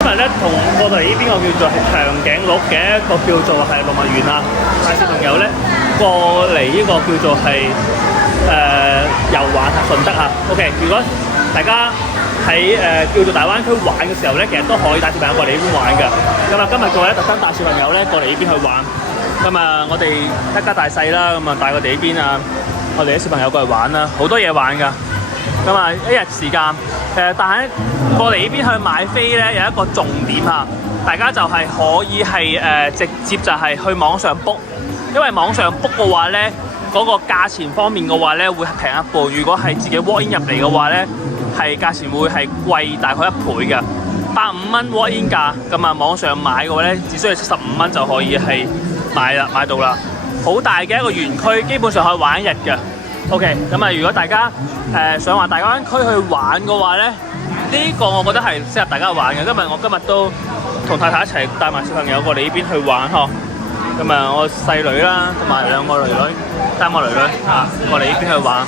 今日咧同過嚟呢邊個叫做係長頸鹿嘅一個叫做係動物園啊，帶小朋友咧過嚟呢個叫做係遊玩順德啊。OK， 如果大家喺叫做大灣區玩嘅時候咧，其實都可以帶小朋友過嚟呢邊玩㗎。咁啊，今日各位咧特登帶小朋友咧過嚟呢邊去玩。咁啊，我哋一家大細啦，咁啊帶佢哋呢邊啊，我哋啲小朋友過嚟玩啦，好多嘢玩㗎。咁啊，一日時間但係過嚟呢邊去買飛咧有一個重點啊，大家就係可以係直接就係去網上 book， 因為網上 book 嘅話咧，嗰個價錢方面嘅話咧會平一半。如果係自己 walk in 入嚟嘅話咧，係價錢會係貴大概1倍嘅，85蚊 walk in 價。咁啊，網上買嘅話咧，只需要75蚊就可以係買到啦。好大嘅一個園區，基本上可以玩一日嘅。OK， 咁啊，如果大家想話大灣區去玩嘅話咧，呢個我覺得係適合大家玩嘅。我今日都同太太一齊帶埋小朋友過嚟呢邊去玩呵。咁啊，我細女啦，同埋2個女女，3個女女啊，過嚟呢邊去玩。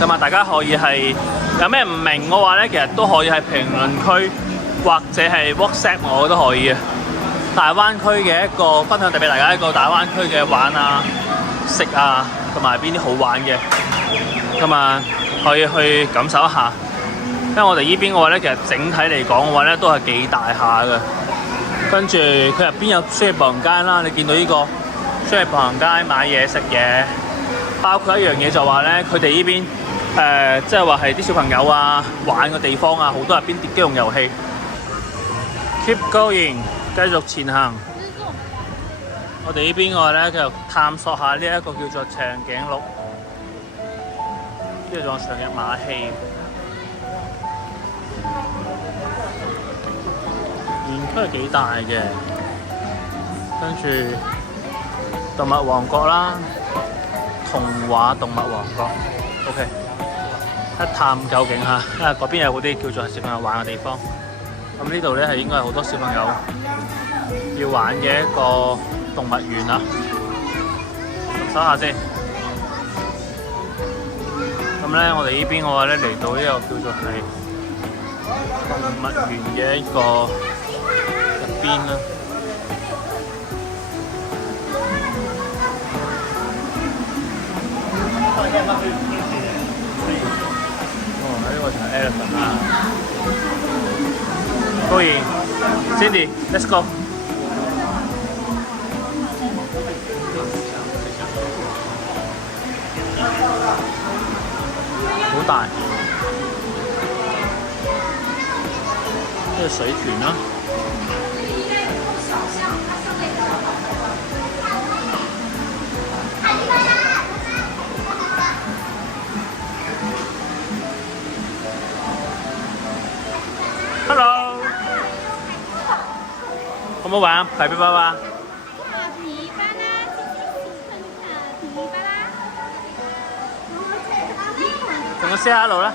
咁啊，大家可以係有咩唔明嘅話咧，其實都可以喺評論區或者係 WhatsApp 我都可以嘅。大灣區嘅一個分享，帶俾大家一個大灣區嘅玩啊、食啊，同埋邊啲好玩嘅。咁啊，可以去感受一下。因為我哋呢邊嘅話咧，其實整體嚟講嘅話咧，都係幾大下嘅。跟住佢入邊有商業步行街啦，你見到呢個商業步行街買嘢食嘢，包括一樣嘢就話咧，佢哋呢邊即係話係啲小朋友啊玩嘅地方啊，好多入邊啲機動遊戲。Keep going， 繼續前行。我哋呢邊嘅話咧，繼續探索下呢一個叫做長頸鹿，跟住仲有長日馬戲。園區係幾大嘅，跟住動物王國啦，童話動物王國 ，OK， 一探究竟嚇，因為嗰邊有嗰啲叫做小朋友玩嘅地方。咁呢度咧係應該係好多小朋友要玩嘅一個動物園啊，搜下先。咁咧，我哋呢邊嘅話咧嚟到呢個叫做係動物園嘅一個入邊啦。哦，呢個就係 elephant 啦。Go in, Cindy, let's go。好大，呢個水豚啦。Hello， 好唔好玩啊？排邊包啊？同我 say hello 啦。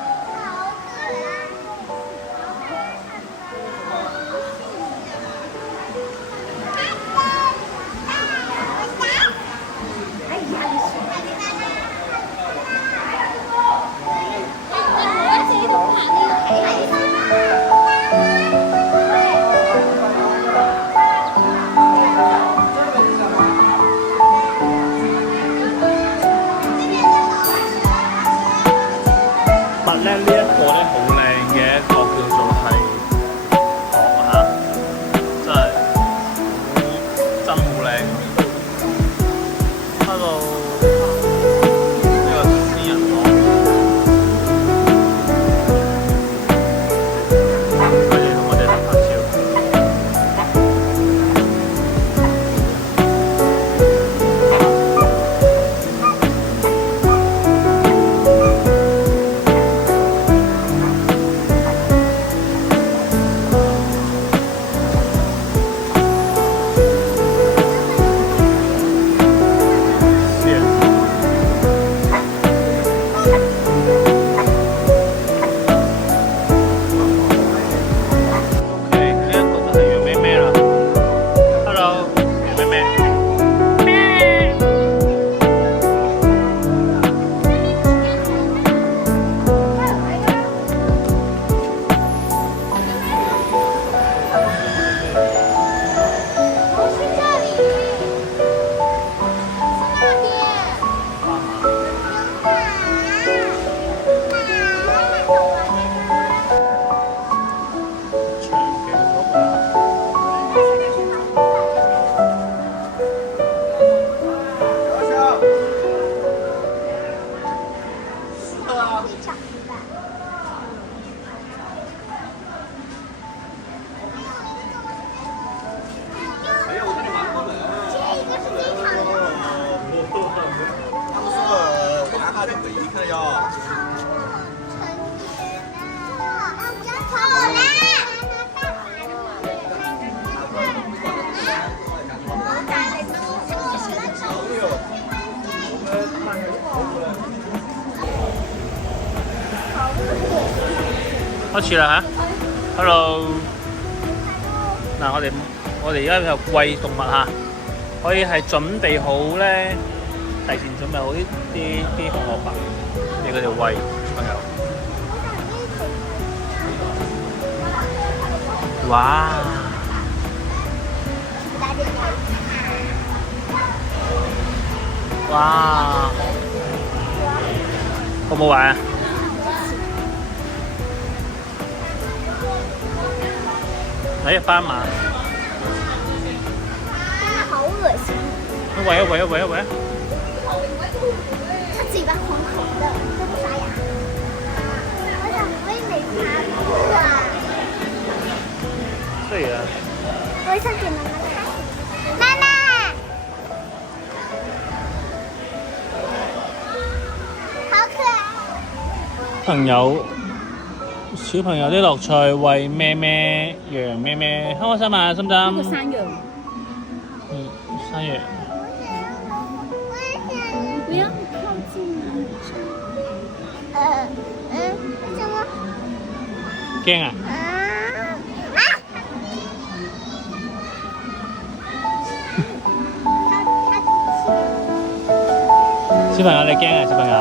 開始啦嚇 ，Hello。嗱，我哋而家就餵動物嚇，可以係準備好咧，提前準備好啲紅蘿蔔俾佢哋餵小朋友。哇！哇！好唔好玩啊？嚟一斑馬。好惡心！喂啊喂啊喂啊喂啊！它嘴巴红红的，都不刷牙。我想喂美爬兔啊！對啊。我想給媽媽看。媽媽，好可愛！小朋友啲樂趣餵咩咩羊咩咩，開心啊，心心。呢個山羊。山羊。不要靠近啊！什麼？驚啊！小朋友你驚啊？小朋友。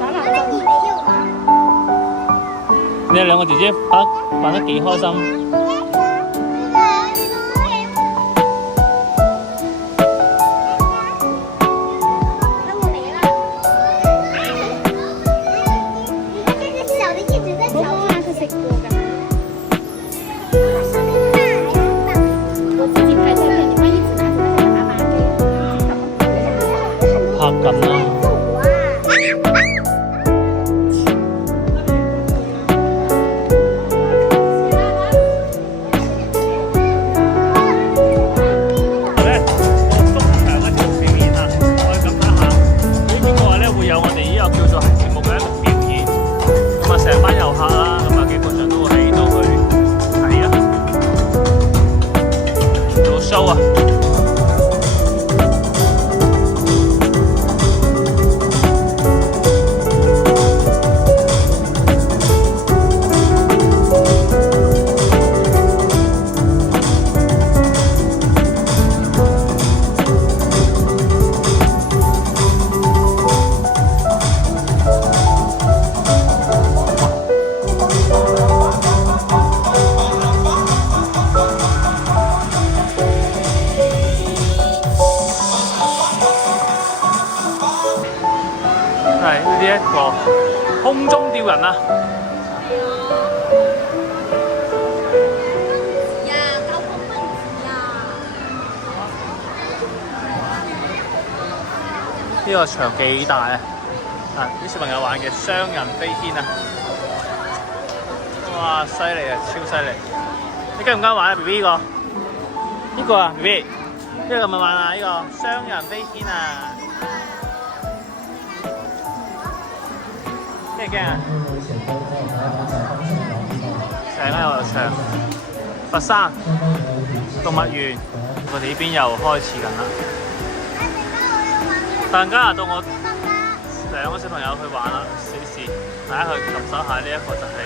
媽媽你沒有啊？你哋兩個姐姐玩得幾開心。拍緊啦！係呢一個空中吊人啊！呢個場幾大啊！啲小朋友玩嘅雙人飛天啊！哇，犀利啊，超犀利！你跟唔跟玩啊 ，B B 呢個？呢個啊 ，B B， 呢個咪玩啊？呢個雙人飛天啊！驚唔驚啊？成間遊樂場，佛山動物園，我哋呢邊又開始緊啦。突然間到我兩個小朋友去玩啦，小事，大家去感受下呢一個就係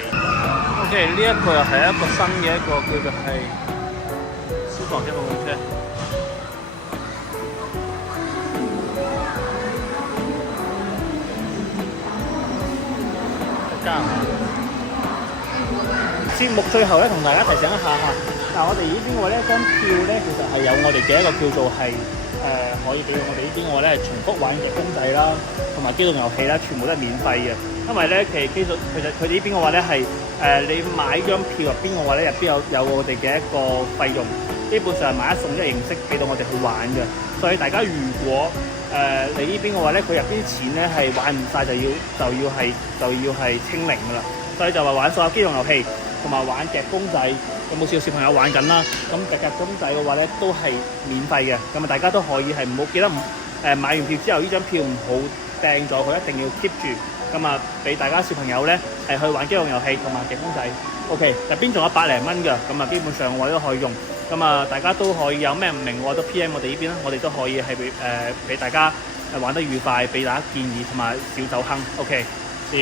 ，OK， 呢一個又係一個新嘅一個叫做係消防車、保姆車。節目最後咧，同大家提醒一下嚇。嗱，我哋呢邊嘅話咧，張票咧其實係有我哋嘅一個叫做係可以俾我哋呢邊嘅話咧係重複玩嘅公仔啦，同埋機動遊戲啦，全部都係免費嘅。因為咧其實佢哋呢邊嘅話咧係你買張票入邊嘅話咧，入邊有我哋嘅一個費用，基本上係買一送一形式俾到我哋去玩嘅。所以大家如果你呢邊嘅話咧，佢入邊啲錢咧係玩唔晒，就要係清零噶啦。所以就話玩所有機動遊戲同埋玩夾公仔，有冇試過小朋友玩緊啦？咁夾公仔嘅話咧都係免費嘅，咁啊大家都可以係唔好記得買完票之後呢張票唔好掟咗佢，一定要 keep 住，咁啊俾大家小朋友咧係去玩機動遊戲同埋夾公仔。OK， 入邊仲有100零蚊嘅，咁啊基本上我哋都可以用。咁啊大家都可以有咩唔明嘅話都 PM 我哋呢邊啦，我哋都可以係俾大家玩得愉快，俾大家建議同埋小酒坑。OK， 笑。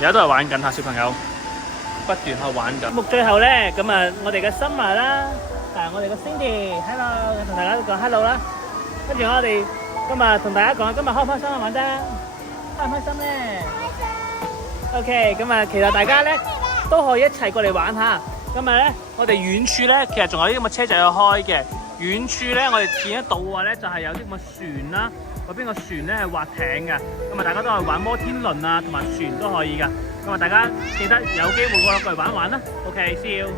而家都係玩緊嚇小朋友。不斷去玩緊。節目最後咧，咁啊，我哋嘅 Summer 啦，我哋嘅 Cindy，hello， 同大家講 hello 啦。跟住我哋今日同大家講，今日開唔開心啊？玩得開唔開心咧？OK， 咁啊，其實大家咧都可以一齊過嚟玩下。今日咧，我哋遠處咧，其實仲有啲咁嘅車仔去開嘅。遠處咧，我哋見得到嘅話咧，就係有啲咁嘅船啦。嗰邊個船咧係滑艇嘅，咁啊大家都係玩摩天輪啊，同埋船都可以㗎。咁啊大家記得有機會過嚟玩玩啦。OK，see you。